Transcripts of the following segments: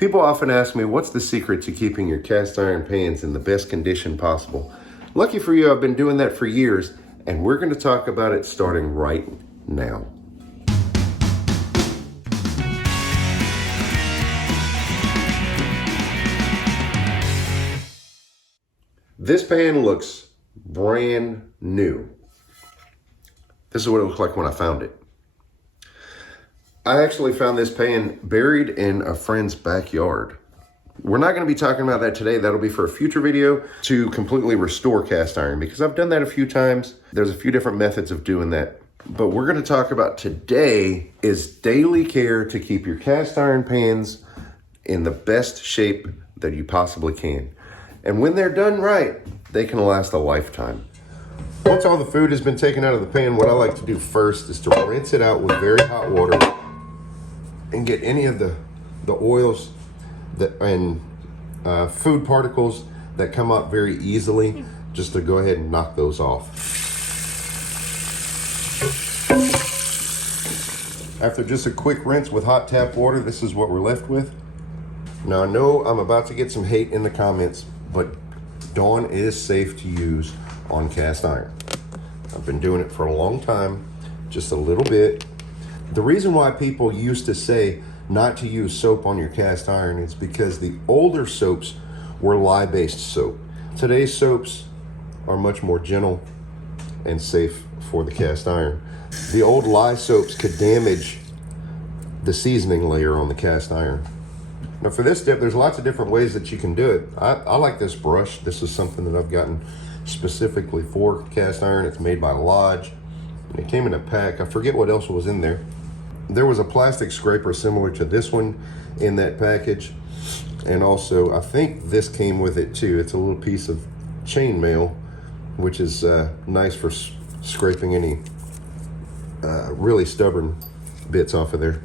People often ask me, what's the secret to keeping your cast iron pans in the best condition possible? Lucky for you, I've been doing that for years, and we're going to talk about it starting right now. This pan looks brand new. This is what it looked like when I found it. I actually found this pan buried in a friend's backyard. We're not going to be talking about that today. That'll be for a future video to completely restore cast iron, because I've done that a few times. There's a few different methods of doing that. But we're going to talk about today is daily care to keep your cast iron pans in the best shape that you possibly can. And when they're done right, they can last a lifetime. Once all the food has been taken out of the pan, what I like to do first is to rinse it out with very hot water and get any of the oils and food particles that come up very easily, just to go ahead and knock those off. After just a quick rinse with hot tap water, this is what we're left with. Now I know I'm about to get some hate in the comments, but Dawn is safe to use on cast iron. I've been doing it for a long time, just a little bit. The reason why people used to say not to use soap on your cast iron is because the older soaps were lye-based soap. Today's soaps are much more gentle and safe for the cast iron. The old lye soaps could damage the seasoning layer on the cast iron. Now for this step, there's lots of different ways that you can do it. I like this brush. This is something that I've gotten specifically for cast iron. It's made by Lodge. It came in a pack. I forget what else was in there. There was a plastic scraper similar to this one in that package. And also, I think this came with it too. It's a little piece of chain mail, which is nice for scraping any really stubborn bits off of there.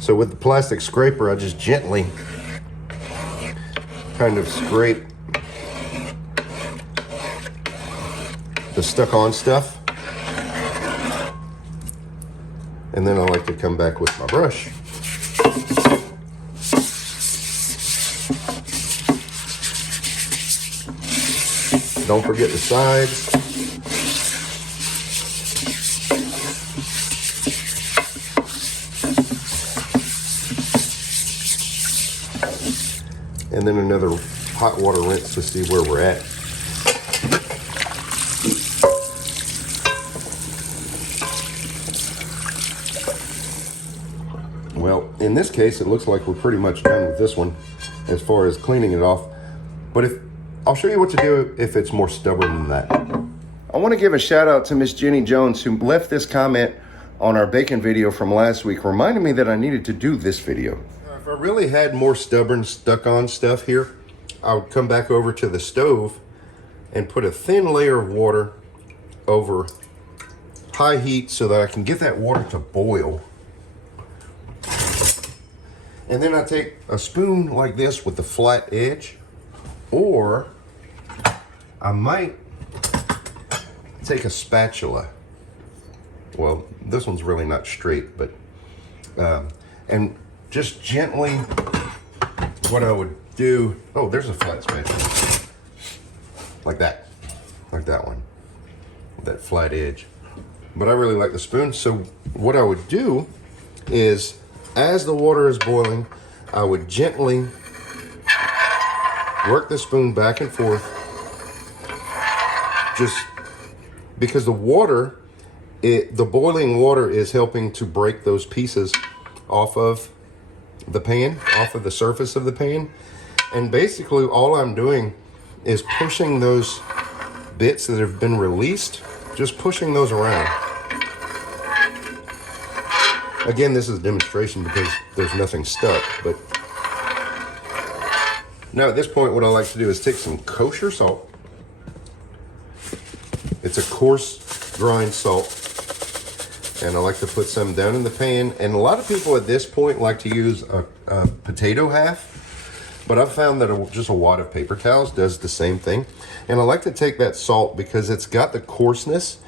So with the plastic scraper, I just gently kind of scrape the stuck-on stuff. And then I like to come back with my brush. Don't forget the sides. And then another hot water rinse to see where we're at. Well, in this case, it looks like we're pretty much done with this one as far as cleaning it off. But I'll show you what to do if it's more stubborn than that. I want to give a shout out to Miss Jenny Jones, who left this comment on our bacon video from last week, reminding me that I needed to do this video. If I really had more stubborn stuck-on stuff here, I would come back over to the stove and put a thin layer of water over high heat so that I can get that water to boil. And then I take a spoon like this with the flat edge, or I might take a spatula. Well, this one's really not straight, but, and just gently, what I would do, oh, there's a flat spatula. Like that one, with that flat edge. But I really like the spoon, so what I would do is, as the water is boiling, I would gently work the spoon back and forth, just because the water, the boiling water is helping to break those pieces off of the pan, off of the surface of the pan. And basically all I'm doing is pushing those bits that have been released, just pushing those around. Again, this is a demonstration because there's nothing stuck, but now at this point, what I like to do is take some kosher salt. It's a coarse grind salt, and I like to put some down in the pan. And a lot of people at this point like to use a potato half, but I've found that just a wad of paper towels does the same thing. And I like to take that salt because it's got the coarseness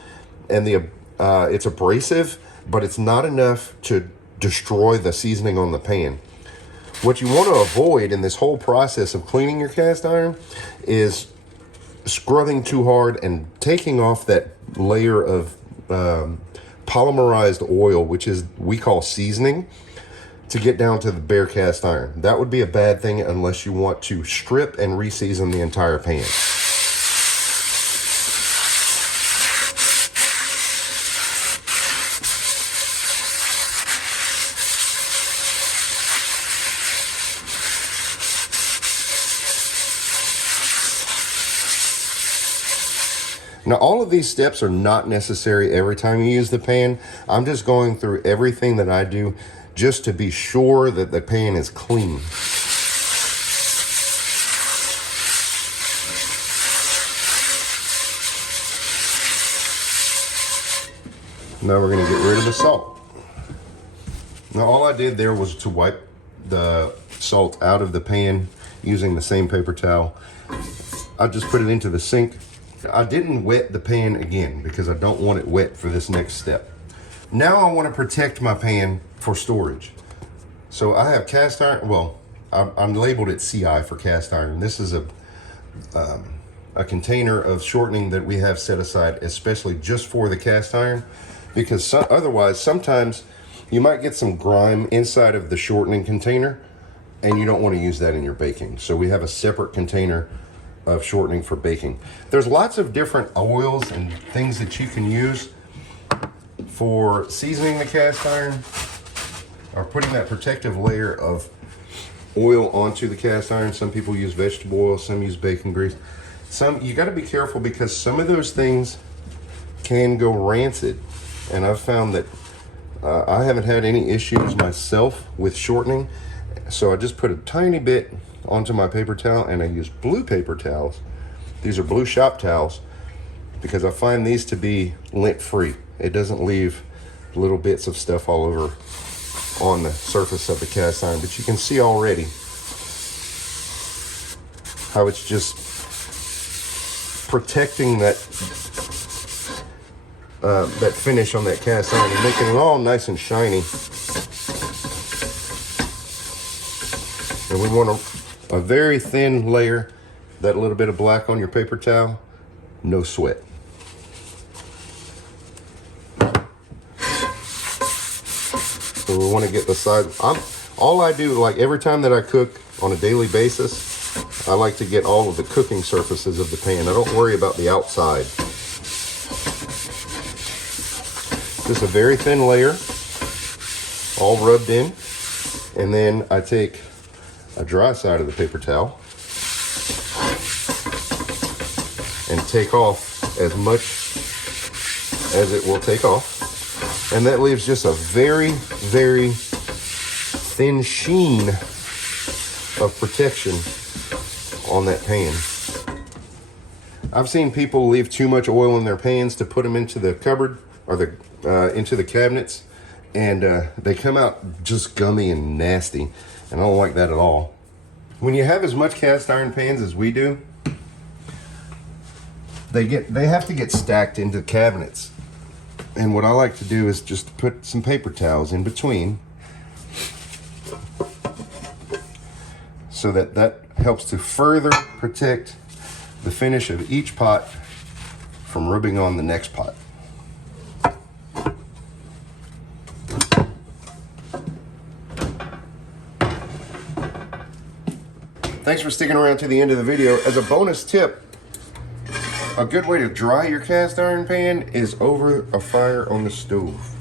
and it's abrasive, but it's not enough to destroy the seasoning on the pan. What you want to avoid in this whole process of cleaning your cast iron is scrubbing too hard and taking off that layer of polymerized oil, which is we call seasoning, to get down to the bare cast iron. That would be a bad thing unless you want to strip and re-season the entire pan. Now, all of these steps are not necessary every time you use the pan. I'm just going through everything that I do just to be sure that the pan is clean. Now we're going to get rid of the salt. Now, all I did there was to wipe the salt out of the pan using the same paper towel. I just put it into the sink. I didn't wet the pan again because I don't want it wet for this next step. Now I want to protect my pan for storage. So I have cast iron, well, I'm labeled it CI for cast iron. This is a container of shortening that we have set aside especially just for the cast iron, because otherwise sometimes you might get some grime inside of the shortening container and you don't want to use that in your baking. So we have a separate container of shortening for baking. There's lots of different oils and things that you can use for seasoning the cast iron or putting that protective layer of oil onto the cast iron. Some people use vegetable oil, some use bacon grease. You got to be careful because some of those things can go rancid, and I've found that I haven't had any issues myself with shortening. So I just put a tiny bit onto my paper towel, and I use blue paper towels. These are blue shop towels because I find these to be lint free. It doesn't leave little bits of stuff all over on the surface of the cast iron, but you can see already how it's just protecting that that finish on that cast iron and making it all nice and shiny. And we want a very thin layer, that little bit of black on your paper towel, no sweat. So we want to get the side. All I do, like every time that I cook on a daily basis, I like to get all of the cooking surfaces of the pan. I don't worry about the outside. Just a very thin layer, all rubbed in. And then I take a dry side of the paper towel and take off as much as it will take off. And that leaves just a very, very thin sheen of protection on that pan. I've seen people leave too much oil in their pans to put them into the cupboard or into the cabinets, and they come out just gummy and nasty, and I don't like that at all. When you have as much cast iron pans as we do, they have to get stacked into cabinets. And what I like to do is just put some paper towels in between so that helps to further protect the finish of each pot from rubbing on the next pot. Thanks for sticking around to the end of the video. As a bonus tip, a good way to dry your cast iron pan is over a fire on the stove.